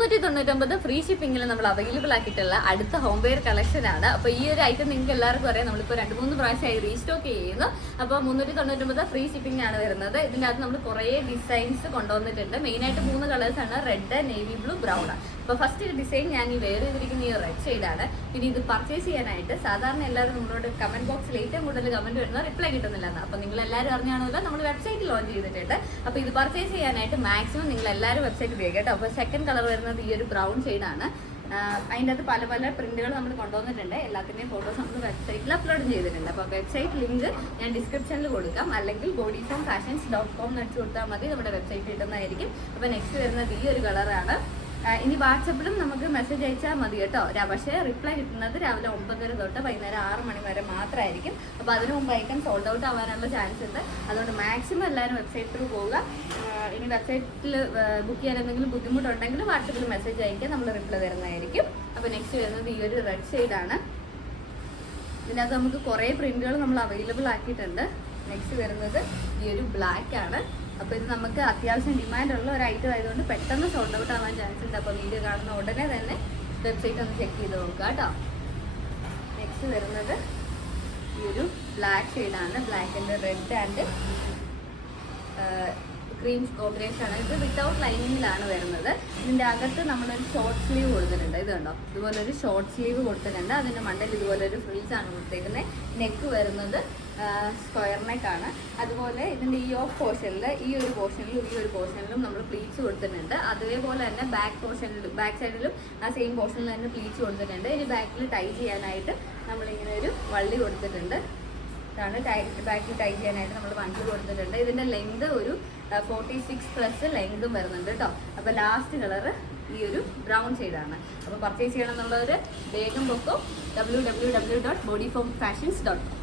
399 free ഷിപ്പിംഗിൽ നമ്മൾ available ആക്കിയിട്ടുള്ള അടുത്ത home wear collection ആണ്. അപ്പോൾ ഈ ഒരു ഐറ്റം നിങ്ങൾക്ക് എല്ലാവർക്കും അറിയാം, നമ്മളിപ്പോൾ 2-3 പ്രാവശ്യമായി റീസ്റ്റോക്ക് ചെയ്യുന്നു. അപ്പോൾ 399 ഫ്രീ ഷിപ്പിംഗ് ആണ് വരുന്നത്. ഇതിൻ്റെ അകത്ത് നമ്മൾ കുറേ ഡിസൈൻസ് കൊണ്ടുവന്നിട്ടുണ്ട്. മെയിനായിട്ട് 3 കളേഴ്സാണ്, റെഡ്, നേവി ബ്ലൂ, ബ്രൗൺ. അപ്പോൾ ഫസ്റ്റ് ഡിസൈൻ ഞാൻ ഈ വെയർ ചെയ്തിരിക്കുന്ന ഈ റെഡ് ഷെയ്ഡാണ്. ഇനി ഇത് പർച്ചേസ് ചെയ്യാനായിട്ട് സാധാരണ എല്ലാവരും നമ്മളോട് കമന്റ് ബോക്സിൽ ഏറ്റവും കൂടുതൽ കമന്റ് വരുന്ന റിപ്ലൈ കിട്ടുന്നില്ലെന്ന്. അപ്പോൾ നിങ്ങൾ എല്ലാവരും അറിഞ്ഞാണല്ലോ, നമ്മൾ വെബ്സൈറ്റ് ലോഞ്ച് ചെയ്തിട്ടുണ്ട്. അപ്പോൾ ഇത് പർച്ചേസ് ചെയ്യാനായിട്ട് മാക്സിമം നിങ്ങൾ എല്ലാവരും വെബ്സൈറ്റ് ഉപയോഗിക്കാം കേട്ടോ. അപ്പോൾ സെക്കൻഡ് കളർ വരുന്നത് ഈ ഒരു ബ്രൗൺ ഷെയ്ഡാണ്. അതിൻ്റെ അകത്ത് പല പല പ്രിന്റുകൾ നമ്മൾ കൊണ്ടുവന്നിട്ടുണ്ട്. എല്ലാത്തിൻ്റെയും ഫോട്ടോസ് നമ്മൾ വെബ്സൈറ്റിൽ അപ്ലോഡ് ചെയ്തിട്ടുണ്ട്. അപ്പോൾ വെബ്സൈറ്റ് ലിങ്ക് ഞാൻ ഡിസ്ക്രിപ്ഷനിൽ കൊടുക്കാം, അല്ലെങ്കിൽ bodyformfashions.com എന്ന് അടിച്ചു കൊടുത്താൽ മതി, നമ്മുടെ വെബ്സൈറ്റ് കിട്ടുന്നതായിരിക്കും. അപ്പോൾ നെക്സ്റ്റ് വരുന്നത് ഈ ഒരു കളറാണ്. ഇനി വാട്സപ്പിലും നമുക്ക് മെസ്സേജ് അയച്ചാൽ മതി കേട്ടോ. പക്ഷേ റിപ്ലൈ കിട്ടുന്നത് രാവിലെ 9:30 തൊട്ട് വൈകുന്നേരം 6 മണി വരെ മാത്രമായിരിക്കും. അപ്പോൾ അതിന് മുമ്പ് ഐറ്റം സോൾഡ് ഔട്ട് ആവാനുള്ള ചാൻസ് ഉണ്ട്. അതുകൊണ്ട് മാക്സിമം എല്ലാവരും വെബ്സൈറ്റ് ത്രൂ പോവുക. ഇനി വെബ്സൈറ്റിൽ ബുക്ക് ചെയ്യാൻ എന്തെങ്കിലും ബുദ്ധിമുട്ടുണ്ടെങ്കിൽ വാട്സപ്പിൽ മെസ്സേജ് അയക്കാൻ നമ്മൾ റിപ്ലൈ തരുന്നതായിരിക്കും. അപ്പോൾ നെക്സ്റ്റ് വരുന്നത് ഈ ഒരു റെഡ് ഷെയ്ഡാണ്. ഇതിനകത്ത് നമുക്ക് കുറേ പ്രിന്റുകൾ നമ്മൾ അവൈലബിൾ ആക്കിയിട്ടുണ്ട്. നെക്സ്റ്റ് വരുന്നത് ഈ ഒരു ബ്ലാക്ക് ആണ്. അപ്പോൾ ഇത് നമുക്ക് അത്യാവശ്യം ഡിമാൻഡുള്ള ഒരു ഐറ്റം ആയതുകൊണ്ട് പെട്ടെന്ന് സോൾഡ് ഔട്ട് ആവാൻ ചാൻസ് ഉണ്ട്. അപ്പോൾ വീഡിയോ കാണുന്ന ഉടനെ തന്നെ വെബ്സൈറ്റ് ഒന്ന് ചെക്ക് ചെയ്ത് നോക്കുക കേട്ടോ. നെക്സ്റ്റ് വരുന്നത് ഈ ഒരു ബ്ലാക്ക് ഷെയ്ഡാണ്. Black and red and cream combination ആണ്. ഇത് വിത്തൗട്ട് ലൈനിങ്ങിലാണ് വരുന്നത്. ഇതിൻ്റെ അകത്ത് നമ്മളൊരു ഷോർട്ട് സ്ലീവ് കൊടുത്തിട്ടുണ്ട്. ഇത് കണ്ടോ, ഇതുപോലൊരു ഷോർട്ട് സ്ലീവ് കൊടുത്തിട്ടുണ്ട്. അതിൻ്റെ മണ്ടയിൽ ഇതുപോലൊരു ഫ്രിൽസാണ് കൊടുത്തേക്കുന്നത്. നെക്ക് വരുന്നത് സ്ക്വയർ നെക്കാണ്. അതുപോലെ ഇതിൻ്റെ ഈ ഓഫ് പോർഷനിൽ ഈ ഒരു പോർഷനിലും നമ്മൾ പ്ലീറ്റ്സ് കൊടുത്തിട്ടുണ്ട്. അതേപോലെ തന്നെ ബാക്ക് സൈഡിലും ആ സെയിം പോർഷനിൽ തന്നെ പ്ലീറ്റ്സ് കൊടുത്തിട്ടുണ്ട്. ഇനി ബാക്കിൽ ടൈ ചെയ്യാനായിട്ട് നമ്മളിങ്ങനെ ഒരു വള്ളി കൊടുത്തിട്ടുണ്ട്. ഇതാണ് ബാക്കിൽ ടൈ ചെയ്യാനായിട്ട് നമ്മൾ വണ്ടി കൊടുത്തിട്ടുണ്ട്. ഇതിൻ്റെ ലെങ്ത് ഒരു 46+ ലെങ്തും വരുന്നുണ്ട് കേട്ടോ. അപ്പോൾ ലാസ്റ്റ് കളറ് ഈ ഒരു ബ്രൗൺ ഷെയ്ഡാണ്. അപ്പോൾ പർച്ചേസ് ചെയ്യണം എന്നുള്ളവർ വേഗം പൊക്കും. www.bodyformfashions.com